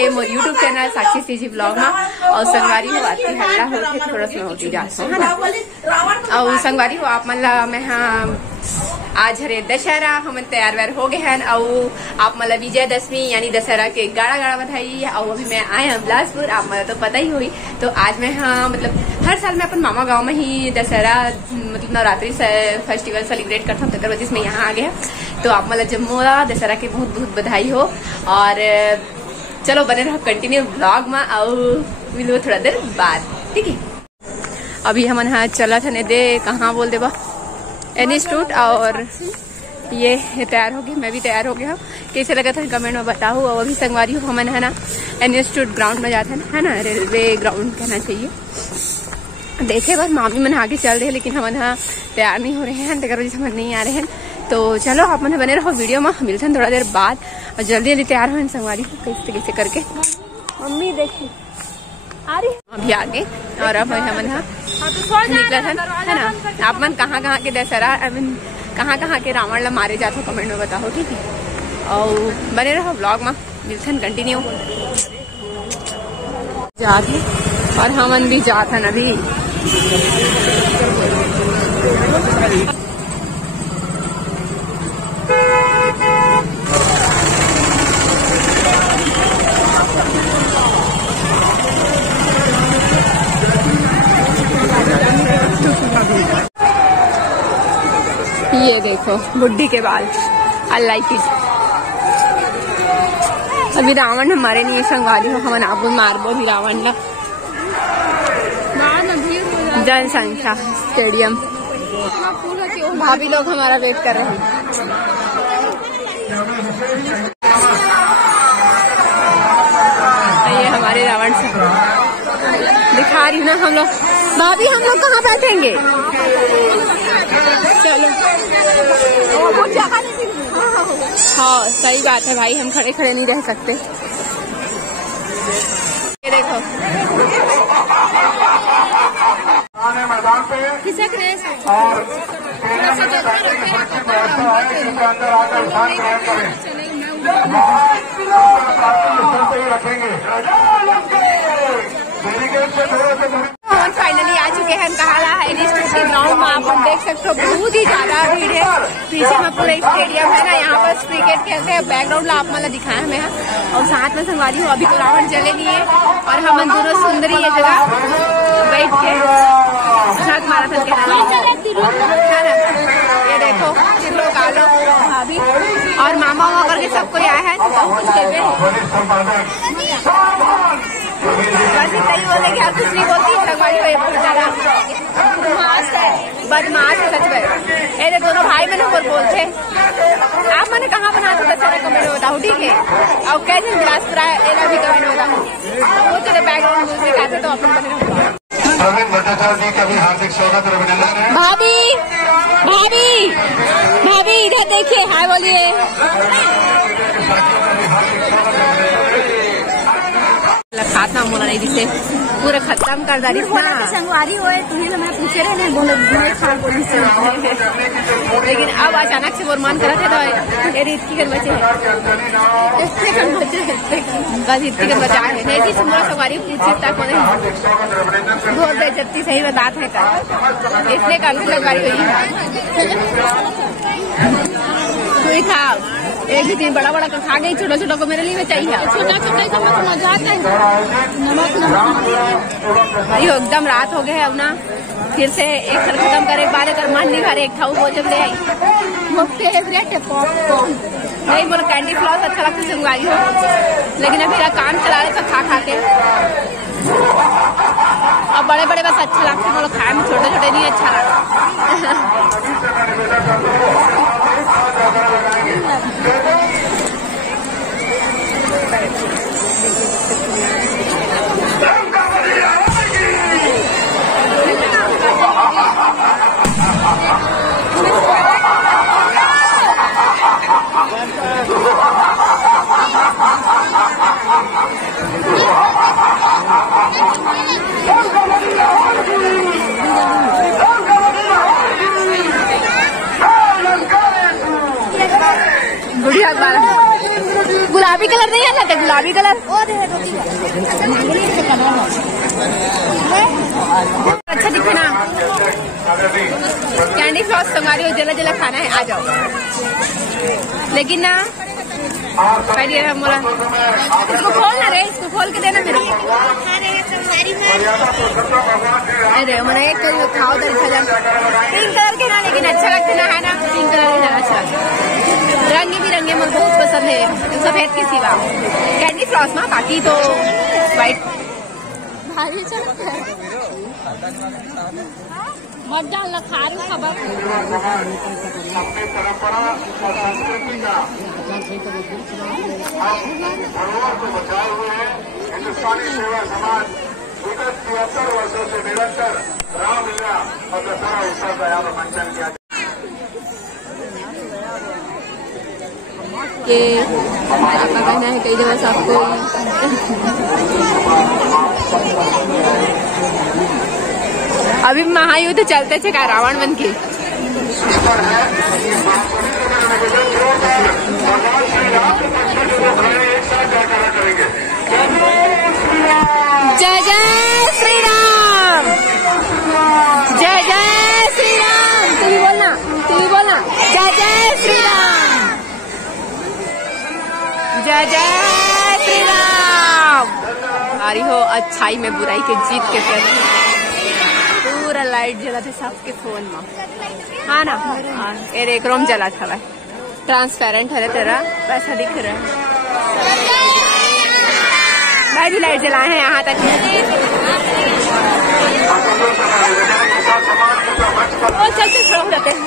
के मोर YouTube channel साक्षी CG blog में और संगवारी हो आती हल्ला होते थोड़ा सा होती जात है ना। और संगवारी हो आप मतलब मैं हाँ आज हरे दशहरा हम तैयार वैयार हो गए हैं और आप मतलब विजयदशमी यानी दशहरा के गाड़ा गाड़ा बधाई। और अभी मैं आए हैं बिलासपुर, आप मतलब तो पता ही हुई। तो आज मैं हाँ मतलब हर साल मैं अपन मामा गांव में ही दशहरा मतलब नवरात्रि फेस्टिवल सेलिब्रेट करता हूँ, तकर वजह से मैं यहाँ आ गया। तो आप मतलब जम्मू दशहरा के बहुत बहुत बधाई हो। और चलो बने रहो कंटिन्यू ब्लॉग में और मिलो थोड़ा देर बाद, ठीक है। अभी हम यहाँ चला था दे कहाँ बोल दे बा इंस्टीट्यूट और ये तैयार हो गई, मैं भी तैयार हो गया हूँ। कैसे लगा था कमेंट में बताओ। और अभी संगवारी हो हमन है ना इंस्टीट्यूट ग्राउंड में जाते है ना, रेलवे ग्राउंड कहना चाहिए। देखे बार मामी मन आगे चल रहे हैं लेकिन हम यहाँ तैयार नहीं हो रहे हैं, तकर वजह से हम नहीं आ रहे हैं। तो चलो आप मन बने रहो वीडियो में, मिलते हैं थोड़ा देर बाद और जल्दी जल्दी तैयार हो संगवारी हो कैसे कैसे करके। मम्मी देखी आ रही अभी आगे। और अब हम निकला था है ना। आप मन कहाँ कहाँ के दशहरा आई मीन कहाँ कहाँ के रावण ला मारे जाते कमेंट में बताओ, ठीक है। और बने रहो ब्लॉग में, मिलते हैं कंटिन्यू जाते और हमन भी जाते हैं अभी। ये देखो बुड्ढी के बाल, आई लाइक इट। अभी रावण हमारे लिए संगवारी हो, हम आप मारबो भी रावण ला। जनसंख्या स्टेडियम, भाभी लोग हमारा वेट कर रहे हैं। ये हमारे रावण से दिखा रही ना हम लोग। भाभी हम लोग कहाँ बैठेंगे? चलो हाँ सही बात है भाई, हम खड़े खड़े नहीं रह सकते। ये देखो मैदान पे खिसक रहे और अंदर आकर स्थान ग्रहण करें, रखेंगे। फाइनली आ चुके हैं कहाला इंस्टीट्यूट के ग्राउंड में। आप देख सकते हो बहुत ही ज्यादा भीड़ है। पीछे में पूरा स्टेडियम है ना, यहाँ पर क्रिकेट खेलते हैं। बैकग्राउंड ला आप मतलब दिखाया हमें। और साथ में संगवारी हो अभी तो रावण चले लिए और हम दोनों सुंदरी ये जगह बैठ के साथ माराथन के ये देखो लोग आलो भाभी और मामा वामा करके सबको आया है। बस इतना ही बोलेंगे, आप कुछ नहीं बोलती। संगवारी हो बहुत ज्यादा बदमाश है सच में। ये दोनों भाई मैंने बोलते आप मैंने कहाँ बनाते दशहरा कमेंट में बताओ, ठीक है। और कैसे बिलासपुर आए भी कमेंट में बताओ। वो चले बैकग्राउंड म्यूजिक आते तो अपन बने। भट्टाचार्य जी का भी हार्दिक स्वागत और अभिनंदन है। भाभी भाभी भाभी इधर देखिए, हाय बोलिए। खाता बोला नहीं जिसे पूरा खत्म कर दारी संगवारी हो तुम्हें मैं पूछे रहे नहीं बोले लेकिन अब अचानक से मन करा था तो ये इतनी कर बचे बस इतनी कर बचा है नहीं जी। सुमरा संगवारी पूछता को नहीं बहुत बेइज्जती सही बात है कर इसलिए काफी संगवारी हुई तू खाओ। एक ही दिन बड़ा बड़ा का खा गई, छोटा छोटा को मेरे लिए चाहिए। छोटा छोटा तो मजा आता है। नमक भाई एकदम रात हो गए है अब ना, फिर से एक बार खत्म करे एक बार अगर मन नहीं भरे एक खाऊ वो जब ले आई। वो फेवरेट है पॉपकॉर्न। नहीं बोला कैंडी फ्लॉस अच्छा लगता है संगवारी हो, लेकिन अभी काम चला रहे खा खा के। अब बड़े बड़े बस अच्छे लगते हैं, बोलो खाए में छोटे छोटे नहीं अच्छा लगता। बुढ़िया गुलाबी कलर नहीं है, गुलाबी कलर अच्छा दिखे ना। कैंडी फ्लॉस संगवारी हो, जला जला खाना है, आ जाओ। लेकिन ना पहले हम बोला इसको खोल ना रे, इसको खोल के देना मेरे। अरे मैंने एक खाओ तो अच्छा लगा। पिंक कलर के ना, लेकिन अच्छा लगता ना है ना, पिंक कलर के अच्छा लगता। रंगे बिरंगे मुझे बहुत पसंद है, सफेद के सिवा। कैंडी फ्लॉस में बाकी तो व्हाइट भारी चलता है। मत डालना, खारू खबर। अपनी परंपरा और संस्कृति का धरोहर को बचाए हुए हैं। हिंदुस्तानी सेवा समाज विगत 73 वर्षों से निरंतर रामलीला और दशहरा उत्सव का यहाँ पर मंचन किया। आपका कहना है कई दिवस आपको अभी महायुद्ध चलते थे का रावण बन के। जय जय श्री राम, जय जय श्री राम। तू भी बोलना, तू भी बोलना, जय जय श्री राम, जय जय श्री राम। हमारी हो अच्छाई में बुराई के जीत के प्रति पूरा लाइट जला था सबके फोन में, हाँ ना। ये एक रोम जला था भाई, ट्रांसपेरेंट है तेरा, पैसा दिख रहा है। भाई भी लाइट जलाए हैं यहाँ तक। और चलते खड़े हो जाते हैं।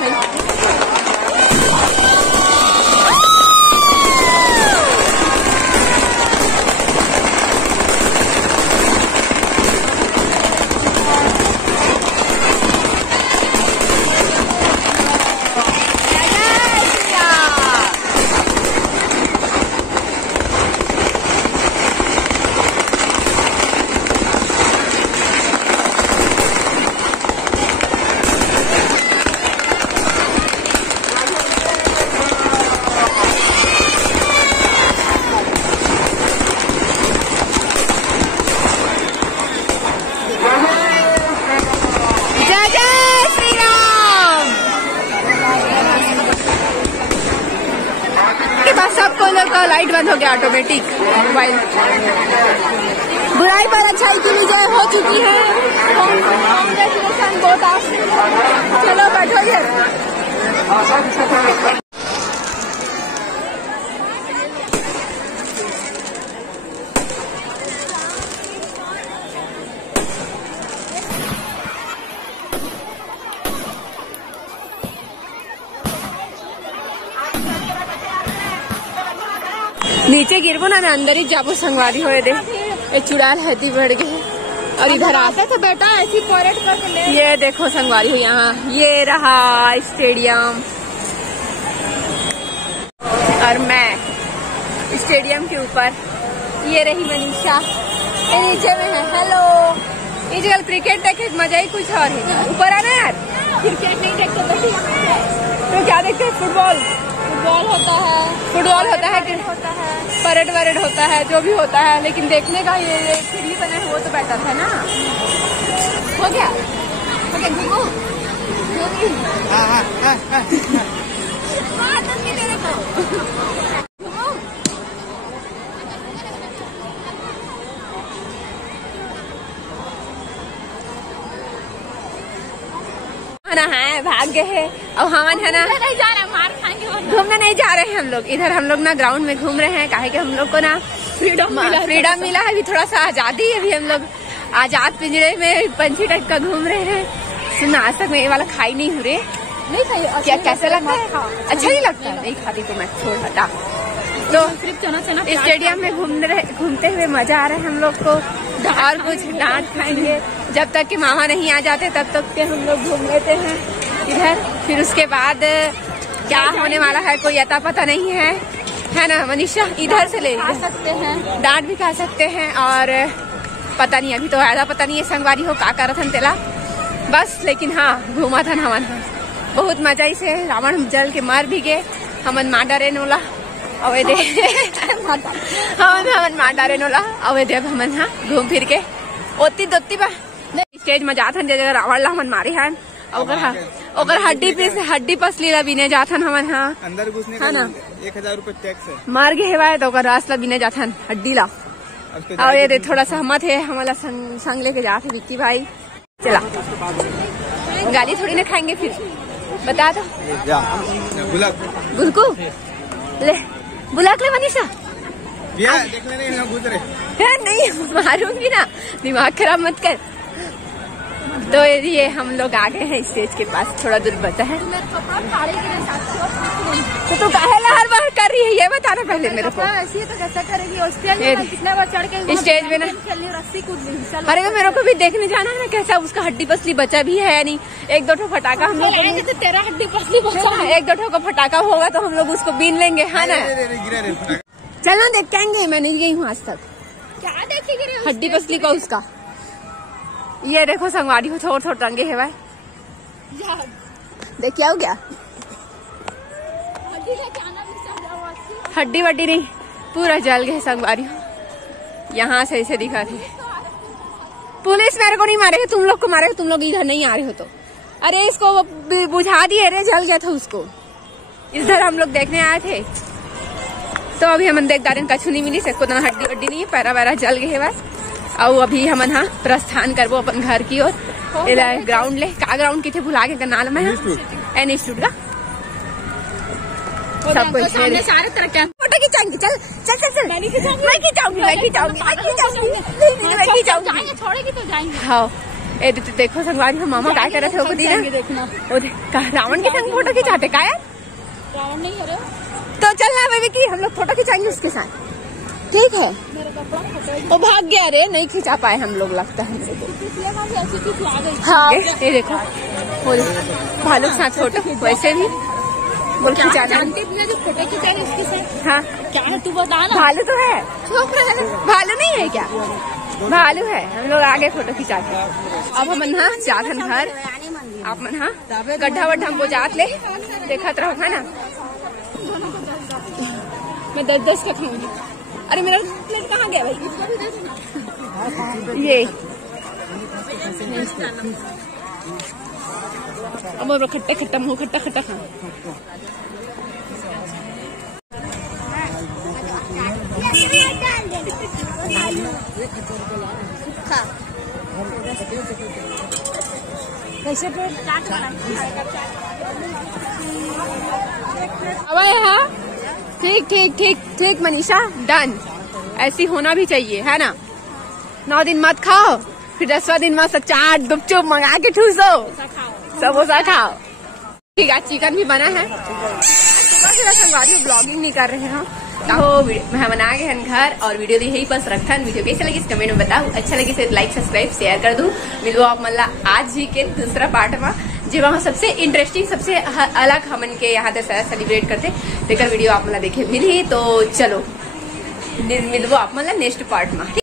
सबको लोग का लाइट बंद हो गया ऑटोमेटिक मोबाइल। बुराई पर अच्छाई की विजय हो चुकी है। चलो बैठो ये। नीचे गिरबो ना, मैं अंदर ही जाबो संगवारी हो दे। ये चुड़ैल हैती बढ़ गए और इधर आते तो बेटा ऐसी परेड करके ले। ये देखो संगवारी हो, यहाँ ये रहा स्टेडियम और मैं स्टेडियम के ऊपर। ये रही मनीषा, ये नीचे में है। हेलो, ये जगह क्रिकेट देखे मजा ही कुछ और है। ऊपर आना यार, क्रिकेट नहीं देखते तो क्या देखते? फुटबॉल होता है कि परेड वरेड होता है, जो भी होता है, लेकिन देखने का ये सीढ़ी बना है वो तो बेटर है ना। हो गया है, भाग गए है। अब हवन है ना, नहीं जा रहे, मार खाएंगे। घूमने नहीं जा रहे हैं हम लोग, इधर हम लोग ना ग्राउंड में घूम रहे हैं। काहे कि हम लोग को ना फ्रीडम मिला है, अभी थोड़ा सा आजादी है। अभी हम लोग आजाद पिंजरे में पंछी टाइप का घूम रहे हैं। सुना, आज तक मैं ये वाला खाई नहीं हूँ रे। नहीं खाई? क्या कैसा लगता है? अच्छा नहीं लगता? नहीं खाती तो मैं छोड़ हटा। तो स्टेडियम में घूमते हुए मजा आ रहा है हम लोग को। और कुछ डांट खाएंगे जब तक कि मामा नहीं आ जाते, तब तक के हम लोग घूम लेते हैं इधर। फिर उसके बाद क्या होने वाला है कोई अता पता नहीं है ना मनीषा? इधर से ले सकते हैं, डांट भी खा सकते हैं, और पता नहीं अभी तो ऐसा पता नहीं है संगवारी हो का करथन तेला बस। लेकिन हाँ, घूमा था हमन, बहुत मजा से। रावण जल के मर भी गए, हमन माँ डरे नोला अवे दे हमन माटारे नोला अवे दे हमन हा घूम फिर के ओती दोती बा स्टेज में जाथन जे जगह रावण ला हमन मारे हन ओकर हड्डी पसली ला बिने जाथन हमन हा अंदर घुसने का ना 1000 रुपए टैक्स है। मार के हेवाए तो ओकर रास ला बिने जाथन हड्डी ला। और ये थोड़ा सहमत है हमारा संग लेके जाते विक्की भाई। चला गाली थोड़ी ना खाएंगे फिर बता दो बुलकू ले बुलाक ले मनीषा देखने नहीं घुस रहे नहीं मारूंगी ना दिमाग खराब मत कर। तो ये हम लोग आ गए हैं स्टेज के पास थोड़ा दूर बचा है। तो तू काहे ला हर बार कर रही है ये बताना पहले मेरे को। ऐसी तो कैसा करेगी और कितना बार चढ़ के स्टेज में ना रस्सी कूद। अरे मेरे को भी देखने जाना है ना कैसा उसका हड्डी पसली बचा भी है या नहीं। एक दो ठो फटाका हम लोग तो तेरा हड्डी पसली बचा है। एक दो ठो का फटाका होगा तो हम लोग उसको बीन लेंगे है ना। चलना देख के आएंगे मैं नहीं गई हूँ आज तक। क्या देखेगी हड्डी पसली का उसका ये देखो संगवारी हो थोड़ थोड़ टंगे है भाई देख क्या हो गया। हड्डी वड्डी नहीं पूरा जल गए संगवारी यहाँ से ऐसे दिखा थे। पुलिस मेरे को नहीं मारे तुम लोग को मारे तुम लोग इधर नहीं आ रहे हो तो। अरे इसको बुझा दिए अरे जल गया था उसको इधर हम लोग देखने आए थे। तो अभी हम देखदार कछु नहीं मिली सबको तो हड्डी वड्डी नहीं पैरा वैरा जल गए बस। और अभी हमन हाँ प्रस्थान करबो अपन घर की ओर ग्राउंड ले का ग्राउंड की थे भुला के नाल में एन इंस्टीट्यूट का सब कुछ सारे तरह के फोटो खिंचाएंगे। चल चल चल चल मैं खिंचाऊंगी छोड़ेगी तो जाएंगे। हाँ ए देखो संगवारी हम मामा क्या कर रहे थे वो देखना रावण के संग फोटो खिंचाते का यार रावण नहीं है तो चलना बेबी की हम लोग फोटो खिंचाएंगे उसके साथ ठीक है। वो भाग गया रे नहीं खिंचा पाए हम लोग लगता है मेरे को। हाँ ये देखो भालू के साथ फोटो वैसे भी बोल खिंचाना जो फोटो खिंचाए उसके साथ। हाँ क्या है तू बता ना। भालू तो है भालू नहीं है क्या भालू है। हम लोग आगे फोटो खिंचा के अब हम ना जाथन घर आप मन हाँ गड्ढा वड्ढा हमको जात ले देखत रहो है ना। मैं 10-10 का खाऊंगी। अरे मेरा प्लेट कहाँ गया भाई ये अब वो खट्टा खट्टा मुँह खट्टा खट्टा खा। कैसे अब ठीक ठीक ठीक ठीक मनीषा डन ऐसी होना भी चाहिए है ना। 9 दिन मत खाओ फिर 10वां दिन मत चाट गुपचुप मंगा के ठूसो समोसा खाओ ठीक है। चिकन भी बना है सुबह संगवारी ब्लॉगिंग नहीं कर रहे हो तो हम आ गए हैं घर और वीडियो यही बस रखा वीडियो कैसे लगी कमेंट में बताओ। अच्छा लगे तो लाइक सब्सक्राइब शेयर कर दूं। मिलो आप मतलब आज ही के दूसरा पार्ट में जो वहाँ सबसे इंटरेस्टिंग सबसे अलग हमन के यहाँ दशहरा सेलिब्रेट करते देकर वीडियो आप मतलब देखे मिली तो चलो मिलबो आप मतलब नेक्स्ट पार्ट में।